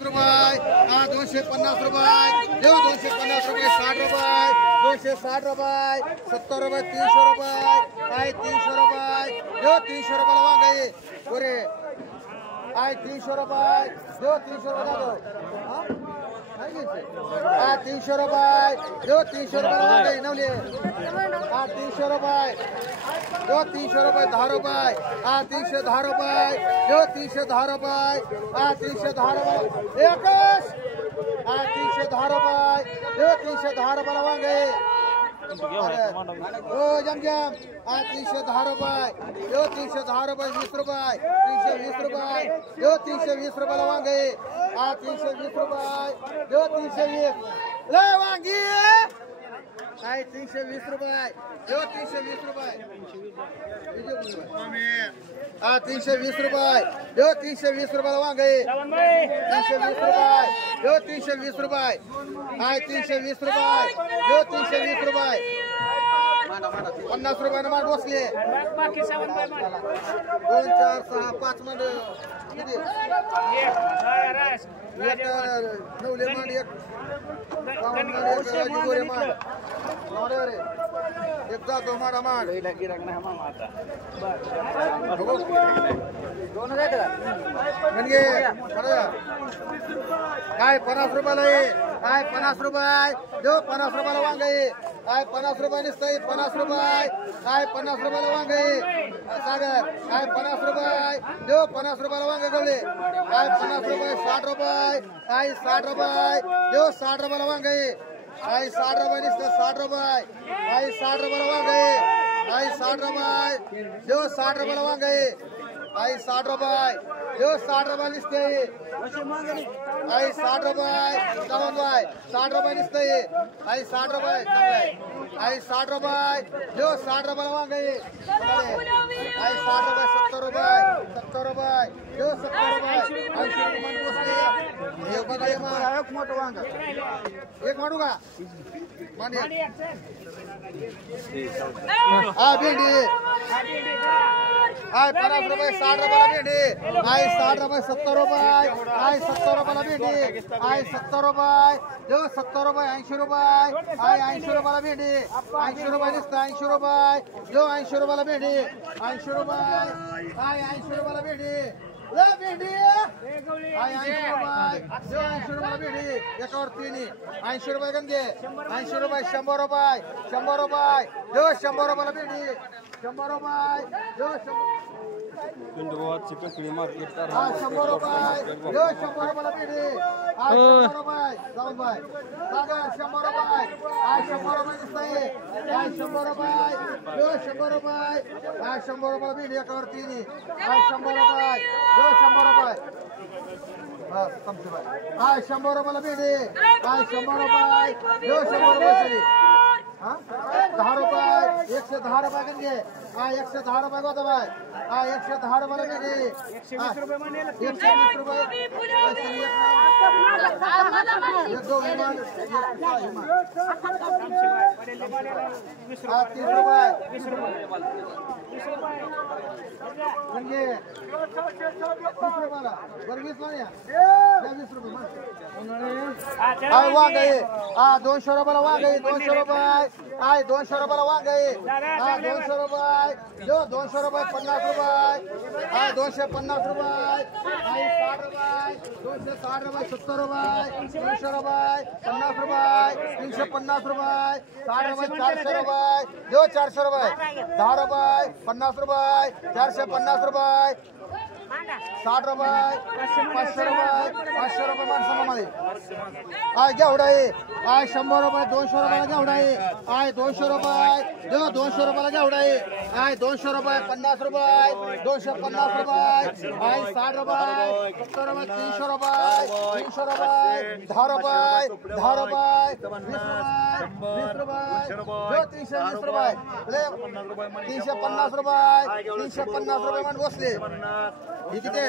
रुपये 250 रुपये 250 रुपये 60 रुपये 260 रुपये 70 रुपये 300 रुपये 300 रुपये 300 रुपये लवांगे पूरे 300 रुपये 300 रुपये दो 300 रुपये 300 रुपये लवांगे नवले 300 रुपये 300 रुपये 10 रुपये 310 रुपये 310 रुपये 310 रुपये एकच 310 रुपये 310 रुपये लवांगे हो जम जम 310 रुपये 310 रुपये 20 रुपये 320 रुपये 320 रुपये लवांगे 320 रुपये 320 लवांगी 320 रुपये 320 रुपये 320 रुपये 320 रुपये लवांगे 320 रुपये 320 रुपये 320 रुपये 320 रुपये 50 रुपये मार बसले 2 4 6 5 मिनिट किती नवले मांड एक एकदा तो माडा माड काय 50 रुपयाला आहे काय 50 रुपये देऊ 50 रुपयाला वांगे काय 50 रुपये निसतंय 50 रुपये काय 50 रुपयाला वांगे सागर काय 50 रुपये देऊ 50 रुपयाला वांगे गवले काय 50 रुपये 60 रुपये काय 60 रुपये देऊ 60 रुपयाला वांगे काय 60 रुपये निसतं 60 रुपये काय 60 रुपयाला वांगे काय 60 रुपये देऊ 60 रुपयाला वांगे काय 60 रुपये देऊ 60 रुपये निसते आई 60 रुपये 60 रुपये निसते आई 60 रुपये आई 60 रुपये जो 60 रुपये वांगे आई 60 रुपये 70 रुपये 70 रुपये जो 70 रुपये 80 रुपये बसले हे बघा एक मोठं वांग एक मारू का मांडी भेंडी आई 50 रुपये 60 रुपये भेंडी आई 60 रुपये 70 रुपये आई 70 रुपये भेंडी आई 70 रुपये जो 70 रुपये 80 रुपये आई 80 रुपये भेंडी 80 रुपये निसतं 80 रुपये जो 80 रुपये भेंडी 80 रुपये आई 80 रुपये भेंडी भेंडी आई 80 रुपये जो 80 रुपये भेंडी एकावर 3 80 रुपये गंगे 80 रुपये 100 रुपये 100 रुपये जो 100 रुपये भेंडी 100 रुपये जो 100 मार्केट 100 रुपये जो 100 रुपये भेंडी 100 रुपये जाऊन बाय सागर 100 रुपये 100 रुपये दिसतंय 100 रुपये जो 100 रुपये 100 रुपये भेंडी एकावर 3 100 रुपये जो 100 रुपये 100 रुपयाला भेंडी 100 रुपये जो 100 रुपये 10 रुपये 110 रुपये गंगे 110 रुपये गोदाबाई 110 रुपयाला भेंडी 120 रुपये 120 रुपये 30 रुपये गंगे 30 रुपयाला बरं 20 लावूया 20 रुपये वांगे 200 रुपयाला वांगे 200 रुपये 200 रुपयाला वांगे 200 रुपये जो 200 रुपये 50 रुपये 250 रुपये 60 रुपये 260 रुपये 70 रुपये 300 रुपये 50 रुपये 350 रुपये 60 रुपये 400 रुपये जो 400 रुपये 10 रुपये 50 रुपये 450 रुपये 60 रुपये 500 रुपये 500 रुपये माणसामध्ये घेवडा आहे 100 रुपये 200 रुपयाला घेवडा आहे 200 रुपये जो 200 रुपयाला घेवडा आहे 200 रुपये 50 रुपये 250 रुपये 60 रुपये 70 रुपये 300 रुपये 300 रुपये 10 रुपये 10 रुपये 20 रुपये जो 320 रुपये 350 रुपये 350 रुपये मान बसले किती